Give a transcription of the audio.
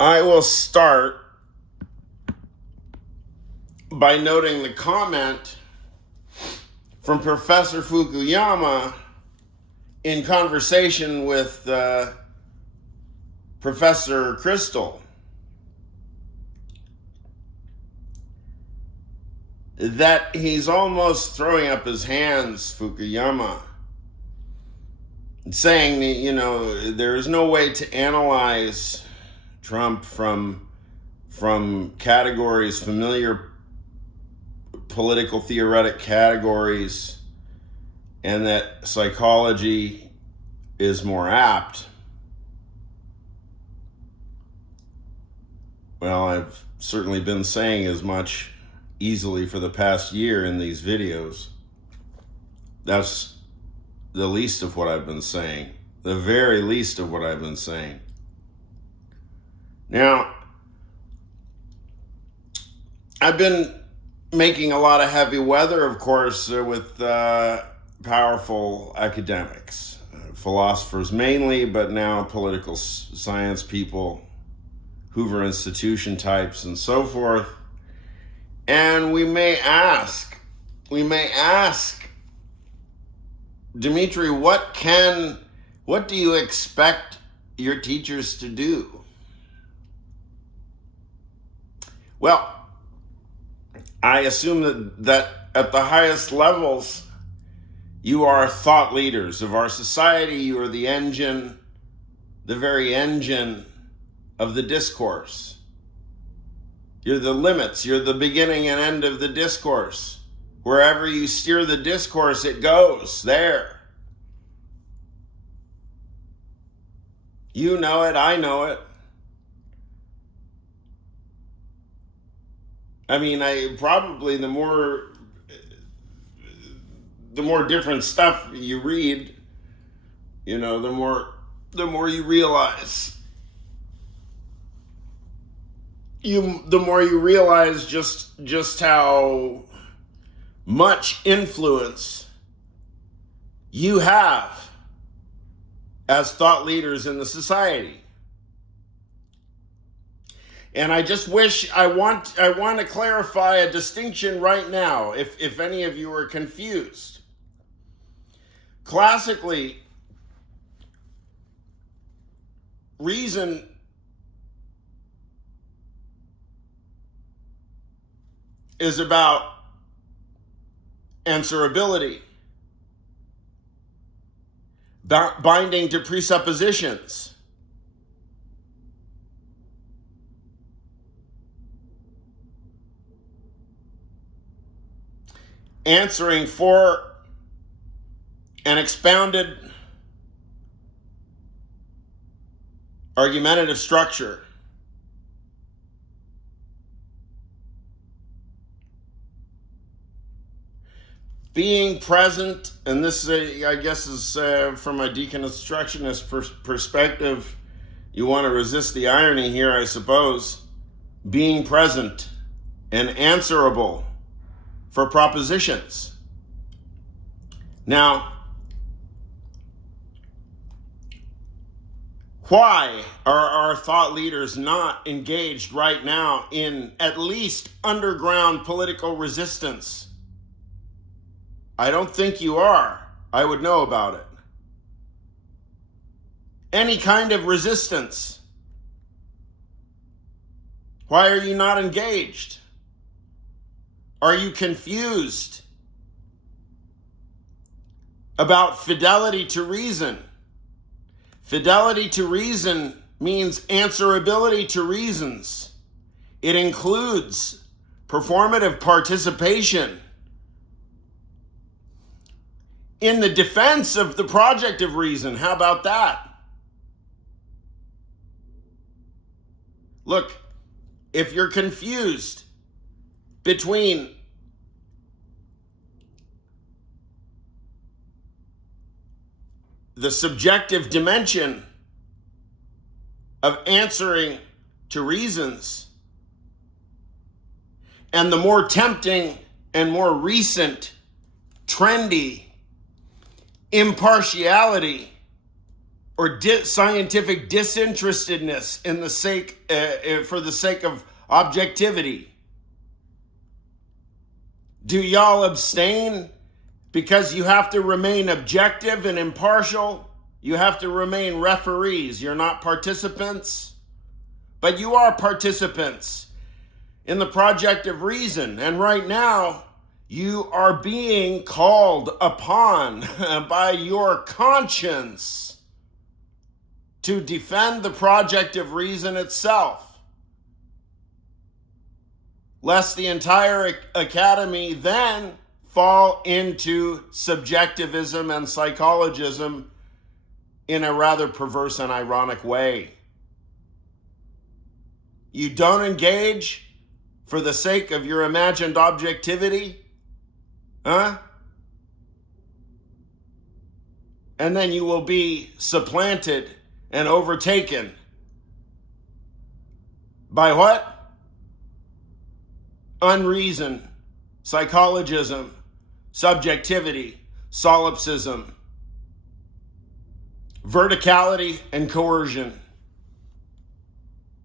I will start by noting the comment from Professor Fukuyama in conversation with Professor Crystal, that he's almost throwing up his hands, Fukuyama, saying that, there is no way to analyze Trump from categories, familiar political theoretic categories, and that psychology is more apt. Well, I've certainly been saying as much easily for the past year in these videos. That's the least of what I've been saying, the very least of what I've been saying. Now, I've been making a lot of heavy weather, of course, with powerful academics, philosophers mainly, but now political science people, Hoover Institution types, and so forth. And we may ask, Dimitri, what do you expect your teachers to do? Well, I assume that at the highest levels, you are thought leaders of our society. You are the engine, the very engine of the discourse. You're the limits. You're the beginning and end of the discourse. Wherever you steer the discourse, it goes there. You know it. I know it. I mean, probably the more different stuff you read, the more you realize. The more you realize just how much influence you have as thought leaders in the society. And I just wish, I want to clarify a distinction right now, if any of you are confused. Classically, reason is about answerability, binding to presuppositions. Answering for an expounded argumentative structure. Being present, and this I guess is from a deconstructionist perspective, you want to resist the irony here, I suppose. Being present and answerable for propositions. Now, why are our thought leaders not engaged right now in at least underground political resistance? I don't think you are. I would know about it. Any kind of resistance. Why are you not engaged? Are you confused about fidelity to reason? Fidelity to reason means answerability to reasons. It includes performative participation in the defense of the project of reason. How about that? Look, if you're confused between the subjective dimension of answering to reasons and the more tempting and more recent, trendy impartiality or scientific disinterestedness in the sake for the sake of objectivity? Do y'all abstain because you have to remain objective and impartial? You have to remain referees. You're not participants, but you are participants in the project of reason. And right now, you are being called upon by your conscience to defend the project of reason itself, lest the entire academy then fall into subjectivism and psychologism in a rather perverse and ironic way. You don't engage for the sake of your imagined objectivity, huh? And then you will be supplanted and overtaken by what? Unreason, psychologism, subjectivity, solipsism, verticality, and coercion.